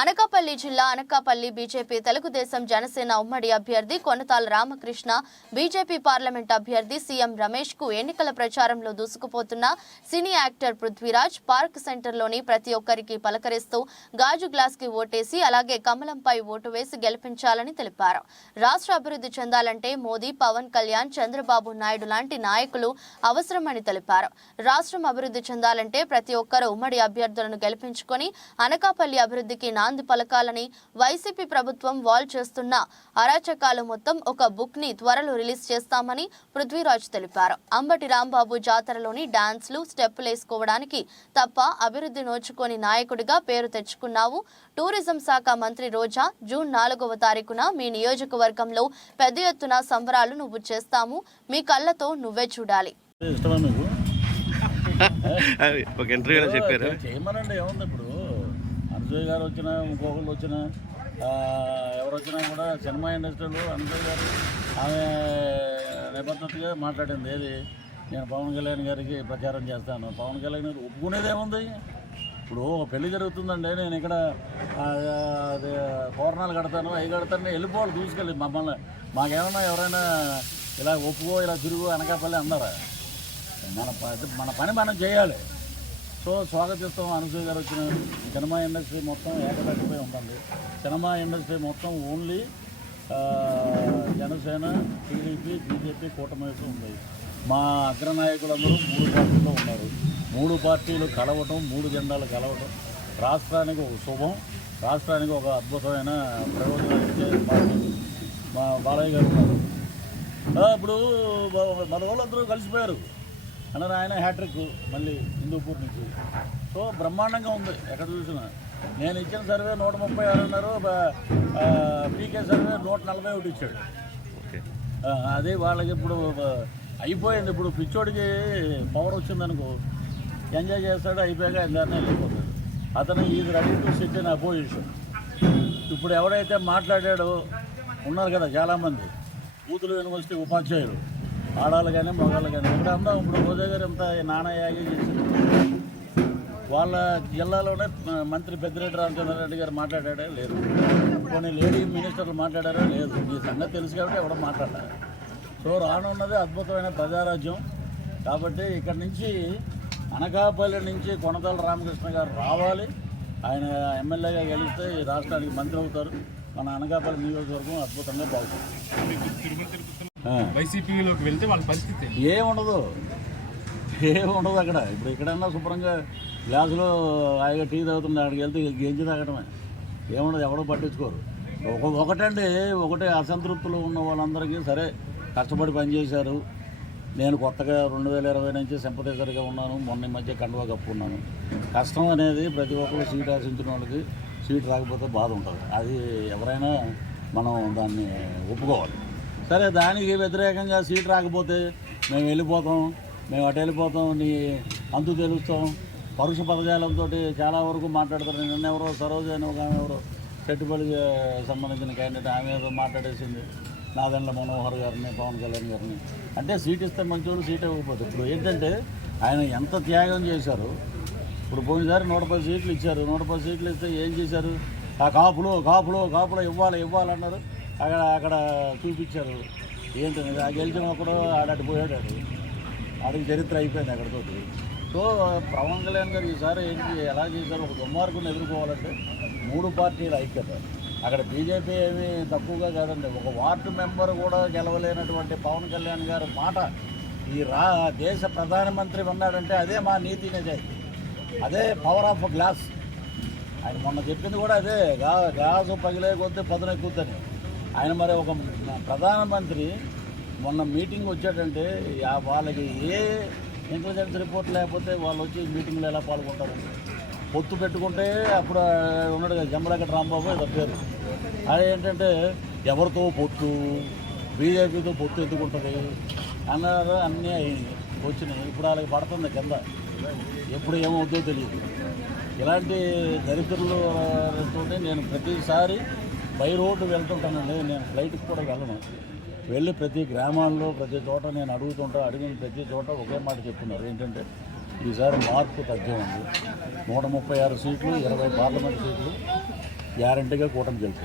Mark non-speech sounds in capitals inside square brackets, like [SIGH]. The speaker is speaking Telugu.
అనకాపల్లి జిల్లా అనకాపల్లి బీజేపీ తెలుగుదేశం జనసేన ఉమ్మడి అభ్యర్థి కొనతాల రామకృష్ణ బీజేపీ పార్లమెంట్ అభ్యర్థి సీఎం రమేష్కు ఎన్నికల ప్రచారంలో దూసుకుపోతున్న సినీ యాక్టర్ పృథ్వీరాజ్ పార్క్ సెంటర్లోని ప్రతి ఒక్కరికి పలకరిస్తూ గాజు గ్లాస్కి ఓటేసి అలాగే కమలంపై ఓటు వేసి గెలిపించాలని తెలిపారు. రాష్ట్ర అభివృద్ధి చెందాలంటే మోదీ పవన్ కళ్యాణ్ చంద్రబాబు నాయుడు లాంటి నాయకులు అవసరమని తెలిపారు. రాష్ట్రం అభివృద్ధి చెందాలంటే ప్రతి ఒక్కరూ ఉమ్మడి అభ్యర్థులను గెలిపించుకొని అనకాపల్లి అభివృద్ధికి నాంది పలకాలని వైసీపీ ప్రభుత్వం వాల్ చేస్తున్న అరాచకాలు మొత్తం ఒక బుక్ని త్వరలో రిలీజ్ చేస్తామని పృథ్వీరాజ్ తెలిపారు. అంబటి రాంబాబు జాతరలోని డాన్స్లు స్టెప్పులు వేసుకోవడానికి తప్ప అభివృద్ధి నోచుకొని నాయకుడిగా పేరు తెచ్చుకున్నావు. టూరిజం శాఖ మంత్రి రోజా జూన్ నాలుగవ తారీఖున మీ నియోజకవర్గంలో పెద్ద ఎత్తున సంబరాలు నువ్వు చేస్తాము. మీ కళ్ళతో నువ్వే చూడాలి. ఇష్టమా మీకు [LAUGHS] అది ఒక ఇంటర్వ్యూలో చెప్పారు. చేయమనండి ఏముంది ఇప్పుడు? విజయ్ గారు వచ్చినా ఇంకొకళ్ళు వచ్చినా ఎవరు వచ్చినా కూడా సినిమా ఇండస్ట్రీలో అనుజయ్ గారు ఆమె నిబద్ధతగా మాట్లాడింది. ఏది? నేను పవన్ కళ్యాణ్ గారికి ప్రచారం చేస్తాను. పవన్ కళ్యాణ్ గారు ఒప్పుకునేదేముంది ఇప్పుడు ఒక పెళ్ళి జరుగుతుందండి. నేను ఇక్కడ అది తోరణాలు కడతాను అవి కడతాను వెళ్ళిపోవాలి తీసుకెళ్ళి మమ్మల్ని. మాకేమన్నా ఎవరైనా ఇలా ఒప్పుకో ఇలా తిరుగు అనకాపల్లి అన్నారా? మన మన పని మనం చేయాలి. సో స్వాగతిస్తాం అనసూయ గారు వచ్చిన సినిమా ఇండస్ట్రీ మొత్తం ఏకదాటిపై ఉంటుంది. సినిమా ఇండస్ట్రీ మొత్తం ఓన్లీ జనసేన టీడీపీ బీజేపీ కూటమి వైపు ఉంది. మా అగ్రనాయకులందరూ మూడు పార్టీలో ఉన్నారు. మూడు పార్టీలు కలవటం మూడు జెండాలు కలవటం రాష్ట్రానికి ఒక శుభం రాష్ట్రానికి ఒక అద్భుతమైన ప్రయోజనం ఇచ్చే పార్టీ. మా బాలయ్య గారు ఉన్నారు. ఇప్పుడు మన వాళ్ళందరూ కలిసిపోయారు. అన్నారు ఆయన హ్యాట్రిక్ మళ్ళీ హిందూపూర్ నుంచి. సో బ్రహ్మాండంగా ఉంది ఎక్కడ చూసినా. నేను ఇచ్చిన సర్వే నూట ముప్పై ఆరు అన్నారు పీకే సర్వే నూట నలభై ఒకటి ఇచ్చాడు. అదే వాళ్ళకి ఇప్పుడు అయిపోయింది. ఇప్పుడు పిచ్చోడికి పవర్ వచ్చిందనుకో ఎంజాయ్ చేస్తాడు అయిపోయాక ఎందాన్ని వెళ్ళిపోతాడు. అతను is ready to sit in opposition ఇప్పుడు ఎవరైతే మాట్లాడాడో ఉన్నారు కదా చాలామంది. కూతురు యూనివర్సిటీ ఉపాధ్యాయులు. ఆడాలు కానీ మగవాళ్ళు కానీ ఇక్కడ అందా ఇప్పుడు రోజా గారు ఎంత నాణయాగి చేసింది వాళ్ళ జిల్లాలోనే మంత్రి పెద్దిరెడ్డి రామచంద్రారెడ్డి గారు మాట్లాడాడే? లేదు. కొన్ని లేడీ మినిస్టర్లు మాట్లాడారో? లేదు. ఈ సంగతి తెలుసు కాబట్టి ఎవడో మాట్లాడారు సో రానున్నది అద్భుతమైన ప్రజారాజ్యం. కాబట్టి ఇక్కడ నుంచి అనకాపల్లి నుంచి కొనతల రామకృష్ణ గారు రావాలి. ఆయన ఎమ్మెల్యేగా గెలిస్తే ఈ రాష్ట్రానికి మంత్రి అవుతారు. మన అనకాపల్లి నియోజకవర్గం అద్భుతంగా బాగుంటుంది. వైసీపీలోకి వెళ్తే వాళ్ళ పరిస్థితి ఏముండదు. ఏముండదు అక్కడ. ఇప్పుడు ఎక్కడన్నా శుభ్రంగా గ్లాసులో హాయిగా టీ తాగుతుంది అక్కడికి వెళ్తే గెంజి తాగడమే ఏముండదు ఎవడో పట్టించుకోరు. ఒక ఒకటండి ఒకటే అసంతృప్తులు ఉన్న వాళ్ళందరికీ సరే కష్టపడి పనిచేశారు. నేను కొత్తగా రెండు వేల ఇరవై నుంచి సింపథైజర్గా ఉన్నాను. మొన్న ఈ మధ్య కండువా కప్పుకున్నాను. కష్టం అనేది ప్రతి ఒక్కరు సీట్ ఆశించిన వాళ్ళకి సీట్ రాకపోతే బాధ ఉంటుంది. అది ఎవరైనా మనం దాన్ని ఒప్పుకోవాలి. సరే దానికి వ్యతిరేకంగా సీట్ రాకపోతే మేము వెళ్ళిపోతాం మేము అటు వెళ్ళిపోతాం నీ అంతు తెలుస్తాం. పరుష పదజాలంతో చాలా వరకు మాట్లాడతారు. నిన్న ఎవరో సరోజ అని ఒక ఆమె ఎవరో చెట్టుపల్లికి సంబంధించిన క్యాండిడేట్ ఆమె ఏదో మాట్లాడేసింది. నాదెండ్ల మనోహర్ గారిని పవన్ కళ్యాణ్ గారిని. అంటే సీట్ ఇస్తే మంచోళ్ళు సీట్ ఇవ్వకపోతే ఇప్పుడు ఏంటంటే ఆయన ఎంత త్యాగం చేశారు? ఇప్పుడు పోయినసారి నూట పది సీట్లు ఇచ్చారు. నూట పది సీట్లు ఇస్తే ఏం చేశారు? ఆ కాపులు కాపులు కాపులు ఇవ్వాలి ఇవ్వాలన్నారు. అక్కడ అక్కడ చూపించారు. ఏంటనేది ఆ గెలిచిన ఒకడు ఆడటి పోయాడు ఆడికి చరిత్ర అయిపోయింది అక్కడితోటి. సో పవన్ కళ్యాణ్ గారు ఈసారి ఏంటి ఎలా చేశారు? ఒక దుమ్మార్కుని ఎదుర్కోవాలంటే మూడు పార్టీల ఐక్యత. అక్కడ బీజేపీ ఏమీ తక్కువగా కాదండి. ఒక వార్డు మెంబర్ కూడా గెలవలేనటువంటి పవన్ కళ్యాణ్ గారి మాట ఈ రా దేశ ప్రధానమంత్రి ఉన్నాడంటే అదే మా నీతి నిజాయితీ అదే పవర్ ఆఫ్ గ్లాస్ ఆయన మొన్న చెప్పింది కూడా అదే. గా గ్లాసు పగిలే కొద్దీ పదునెక్కుద్దని. ఆయన మరి ఒక ప్రధానమంత్రి మొన్న మీటింగ్ వచ్చాడంటే ఆ వాళ్ళకి ఏ ఇంటెలిజెన్స్ రిపోర్ట్ లేకపోతే వాళ్ళు వచ్చి మీటింగ్లో ఎలా పాల్గొంటారు? పొత్తు పెట్టుకుంటే అప్పుడు ఉన్నాడు కదా జమ్మలగడ్డ రాంబాబు ఏదో పేరు. అది ఏంటంటే ఎవరితో పొత్తు? బీజేపీతో పొత్తు ఎత్తుకుంటుంది అన్నారు అన్నీ అయినాయి. వచ్చినాయి. ఇప్పుడు వాళ్ళకి పడుతుంది కింద. ఎప్పుడు ఏమవుతుందో తెలియదు. ఇలాంటి దరిద్రులతో నేను ప్రతిసారి బై రోడ్డు వెళ్తుంటానండి నేను ఫ్లైట్కి కూడా వెళ్ళను. వెళ్ళి ప్రతి గ్రామాల్లో ప్రతి చోట నేను అడుగుతుంటా అడిగిన ప్రతి చోట ఒకే మాట చెప్తున్నారు. ఏంటంటే ఈసారి మార్పు తగ్గే ఉంది నూట ముప్పై ఆరు సీట్లు ఇరవై పార్లమెంట్ సీట్లు గ్యారంటీగా కూటమి గెలుపు